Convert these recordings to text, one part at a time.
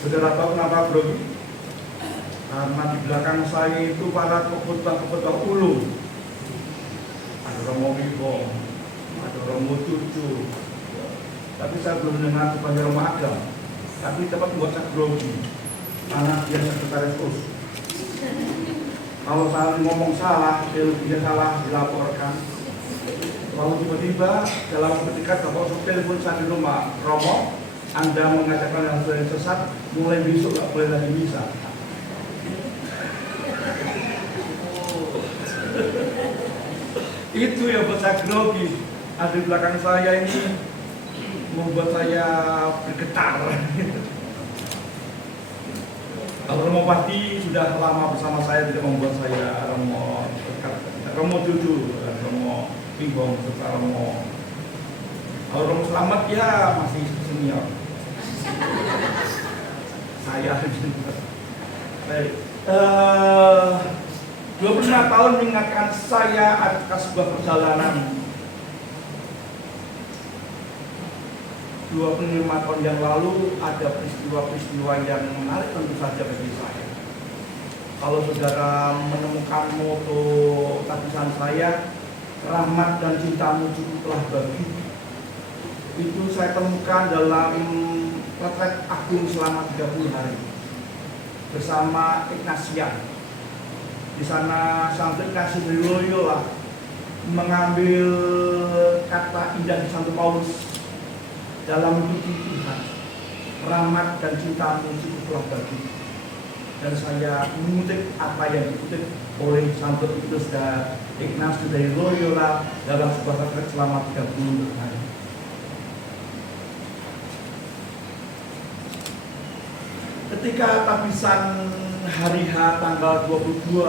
Saudara tahu kenapa grogi? Karena di belakang saya itu para pekhotbah ulung. Ada Romo Wibo, ada Romo Cucu. Tapi saya belum dengar kepada Romo Agam. Tapi dapat buat saya grogi. Karena dia sekretaris us. Kalau saya ngomong salah, dia salah dilaporkan. Lalu tiba-tiba dalam ketika bapak telepon saya di rumah, Romo, Anda mengatakan yang sudah sesat, mulai besok nggak boleh lagi bisa. Itu yang buat saya grogi. Ada di belakang saya ini membuat saya bergetar. Kalau Romo Pati sudah lama bersama saya, tidak membuat saya Romo Cucu, Romo Bingung, serta Romo. Kalau Romo Selamat ya masih senior. Saya baik. 25 tahun mengingatkan saya atas sebuah perjalanan. 25 tahun yang lalu ada peristiwa-peristiwa yang menarik tentu saja bagi saya. Kalau saudara menemukan moto tulisan saya, rahmat dan cintamu cukuplah bagi, itu saya temukan dalam retret agung selama 30 hari bersama Ignatian. Di sana Santo Ignatius dari Loyola mengambil kata indah di Santo Paulus dalam mengikuti Tuhan, rahmat dan cintamu cukuplah bagi. Dan saya mengutip apa yang dikutip oleh Santo Ignatius dari Loyola dalam sebuah retret selama 30 hari. Ketika tabisan hari H tanggal 22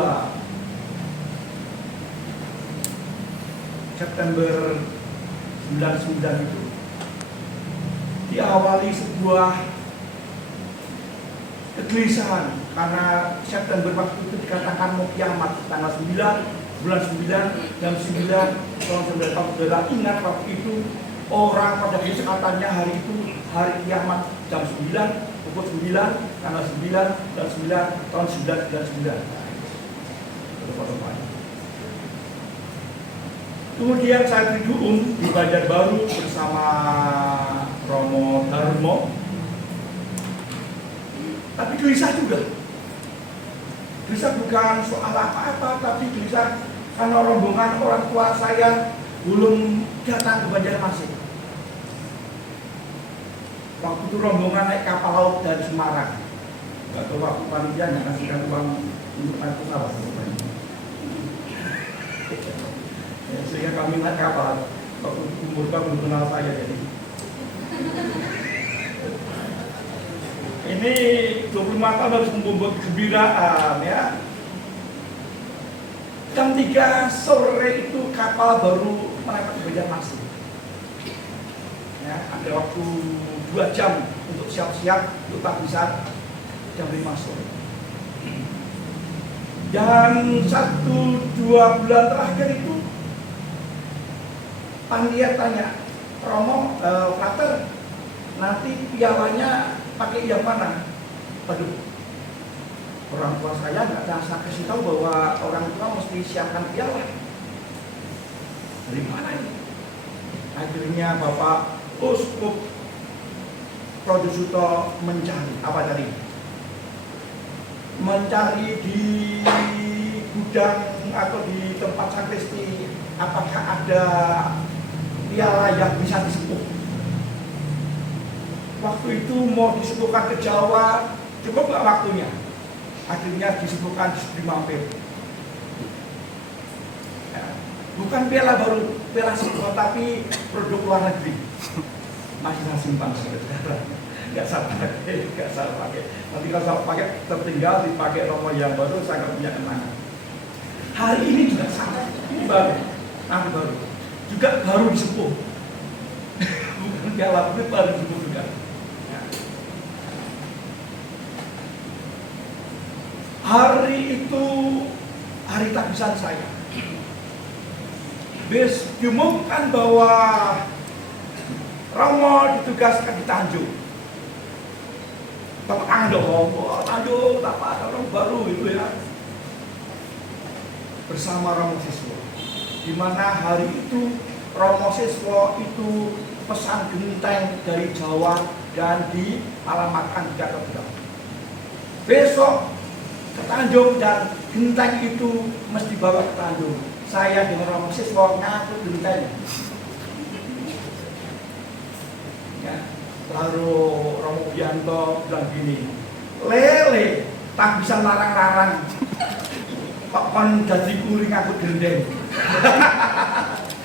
September 99 itu diawali sebuah kegelisahan karena September waktu itu dikatakan mau kiamat tanggal 9 bulan 9 jam 9 tahun 9 tahun. Saudara ingat waktu itu orang pada katanya hari itu hari kiamat jam 9 pukul 9 tanggal 9 dan 9 tahun 999. Kemudian saya didukung di Banjarbaru bersama Romo Darmo. Tapi gelisah juga. Gelisah bukan soal apa-apa, tapi gelisah karena rombongan orang tua saya belum datang ke Banjarmasin. Waktu itu rombongan naik kapal laut dari Semarang. Gak tahu waktu panitia yang kasihkan uang untuk naik pesawat. Sehingga kami naik kapal. Waktu umur belum kenal saya jadi. Ini 25 tahun harus membuat kegembiraan ya. Jam 3 sore itu kapal baru mendarat di Banjarmasin. Ya, ada waktu 2 jam untuk siap-siap untuk tabisan jam 5 sore. Dan 1-2 bulan terakhir itu panitia tanya, Romo, Frater, nanti pialanya pakai yang mana? Aduh, orang tua saya nggak saya kasih tahu bahwa orang tua mesti siapkan piala. Dari mana ini? Akhirnya Bapak Uskup Prodosuto mencari apa tadi? Mencari di gudang atau di tempat sakristi apakah ada piala yang bisa disepuh. Waktu itu mau disepuhkan ke Jawa, cukup nggak waktunya? Akhirnya disepuhkan di Mampir. Ya, bukan piala baru, piala sepuh, tapi produk luar negeri. Masih saya simpan sekarang. Nggak saya pakai. Nanti kalau saya pakai tertinggal dipakai Romo yang baru, saya nggak punya kenangan. Hari ini juga sama, ini baru, baru, juga baru disepuh. Bukan piala baru disepuh juga. Ya. Hari itu hari tabisan saya. Diumumkan bahwa Romo ditugaskan di Tanjung. tepuk tangan dong, oh lanjut apa orang baru itu ya. Bersama Romo Siswo, di mana hari itu Romo Siswo itu pesan genteng dari Jawa dan dialamatkan di Katedral. Besok ke Tanjung dan genteng itu mesti bawa ke Tanjung. Saya dengan Romo Siswo ngangkut genteng. Ya, lalu Romo Bianto bilang gini, lele tak bisa larang-larang. Kok kon jadi kuring aku gendeng.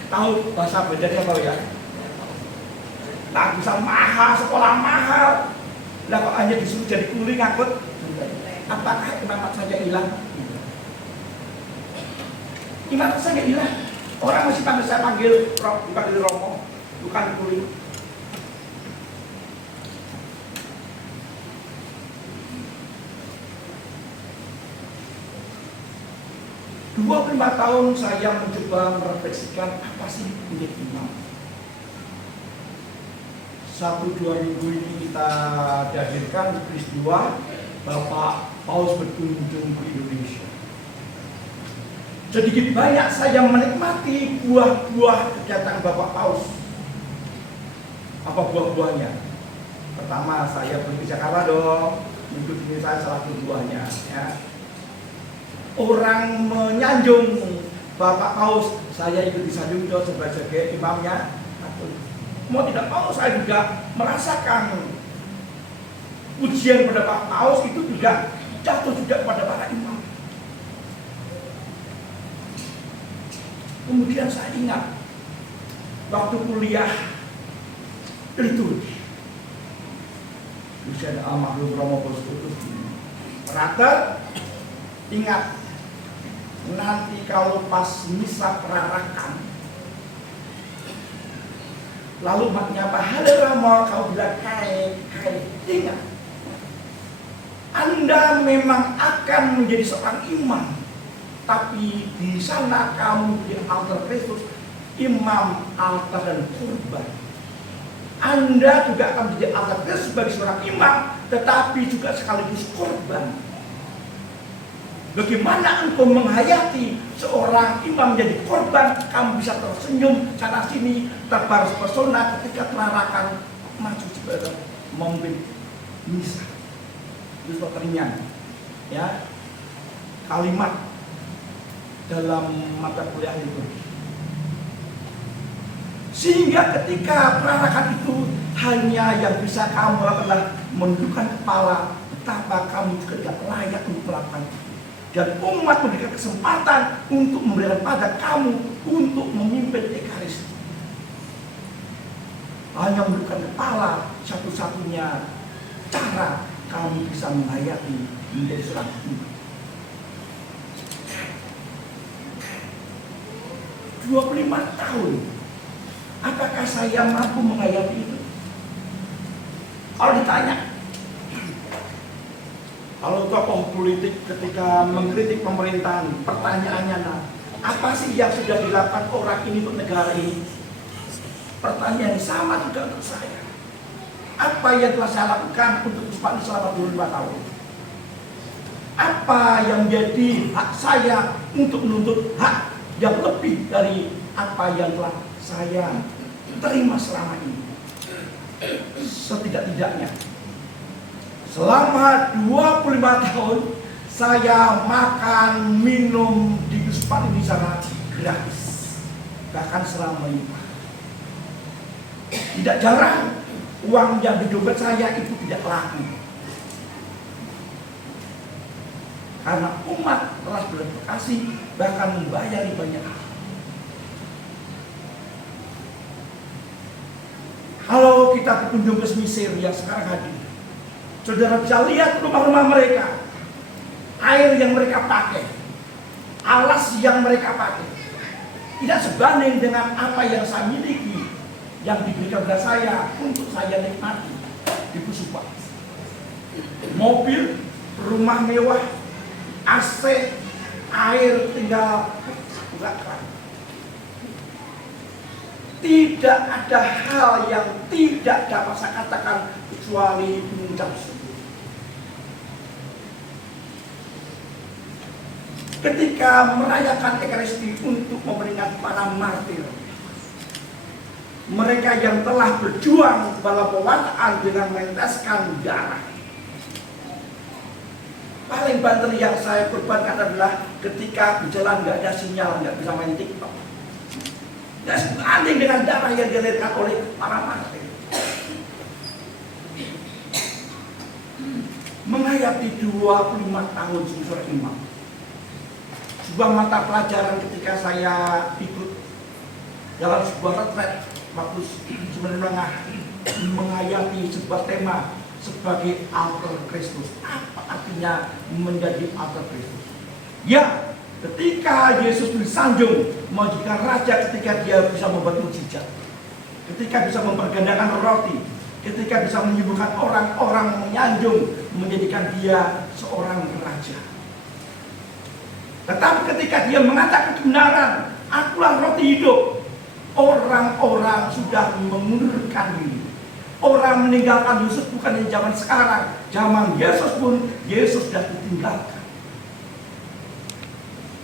Tahu bahasa bedanya tahu ya? Tak bisa mahal, sekolah mahal. Lah kok hanya disuruh jadi kuring aku gendeng. Apakah imamat saja hilang? Imamat saja hilang. Orang masih panggil saya panggil Romo, bukan kuring. 25 tahun saya mencoba merefleksikan apa sih menjadi imam. 1-2 minggu ini kita dihadirkan peristiwa Bapak Paus berkunjung ke Indonesia. Sedikit banyak saya menikmati buah-buah kedatangan Bapak Paus. Apa buah-buahnya? Pertama saya pergi ke Jakarta dong, minggu ini saya salah satu buahnya ya. Orang menyanjung Bapak Paus, saya ikut disanjung sebagai imamnya. Mau tidak mau saya juga merasakan ujian pada Pak Paus itu juga jatuh juga pada para imam. Kemudian saya ingat waktu kuliah liturgi, usia almarhum Romo Boskutus Prater, ingat nanti kalau pas misa perarakan, lalu maknya apa? Halo Romo, kau bilang hai. Ingat, Anda memang akan menjadi seorang imam, tapi di sana kamu di altar Kristus, imam, altar dan kurban. Anda juga akan menjadi altar Kristus sebagai seorang imam, tetapi juga sekaligus kurban. Bagaimana engkau menghayati seorang imam menjadi korban? Kamu bisa tersenyum sana sini, terbaru pesona ketika terarakan maju sebagai memimpin misa. Itu pertanyaan, ya, kalimat dalam mata kuliah itu. Sehingga ketika perarakan itu hanya yang bisa kamu lakukan adalah menundukkan kepala, betapa kamu juga tidak layak untuk melakukan. Dan umat memberikan kesempatan untuk memberikan pada kamu untuk memimpin Ekaristi. Hanya menundukkan kepala satu-satunya cara kamu bisa menghayati menjadi seorang imam. 25 tahun. Apakah saya mampu menghayati itu? Kalau ditanya, kalau tokoh politik ketika mengkritik pemerintahan, pertanyaannya apa sih yang sudah dilakukan orang ini untuk negara ini? Pertanyaan sama juga untuk saya. Apa yang telah saya lakukan untuk Puspa selama 25 tahun? Apa yang menjadi hak saya untuk menuntut hak yang lebih dari apa yang telah saya terima selama ini? Setidak-tidaknya selama 25 tahun saya makan, minum di Puspa ini sangat gratis. Bahkan selama ini tidak jarang uang yang di dompet saya itu tidak laku. Karena umat telah berkasih bahkan membayari banyak hal. Kalau kita berkunjung ke Mesir yang sekarang hadir, saudara bisa lihat rumah-rumah mereka, air yang mereka pakai, alas yang mereka pakai, tidak sebanding dengan apa yang saya miliki, yang diberikan kepada saya untuk saya nikmati di Puspa. Mobil, rumah mewah, AC, air tinggal buka keran. Tidak ada hal yang tidak dapat saya katakan kecuali mengucap syukur. ketika merayakan Ekaristi untuk memperingati para martir, mereka yang telah berjuang dalam pewartaan dengan meneteskan darah. Paling banter yang saya korbankan adalah ketika berjalan nggak ada sinyal, nggak bisa main TikTok. Dan sebanding dengan darah yang dilahirkan oleh para martir. Menghayati 25 tahun susur imam, sebuah mata pelajaran ketika saya ikut dalam sebuah retret waktu sebenarnya menghayati sebuah tema sebagai alter Kristus. Apa artinya menjadi alter Kristus? Ya, ketika Yesus disanjung menjadikan raja, ketika dia bisa membuat mujizat, ketika bisa mempergandakan roti, ketika bisa menyembuhkan orang-orang, menyanjung, menjadikan dia seorang raja. Tetapi ketika dia mengatakan kebenaran, akulah roti hidup, orang-orang sudah mengundurkan diri. Orang meninggalkan Yesus bukan di zaman sekarang. Zaman Yesus pun, Yesus sudah ditinggalkan.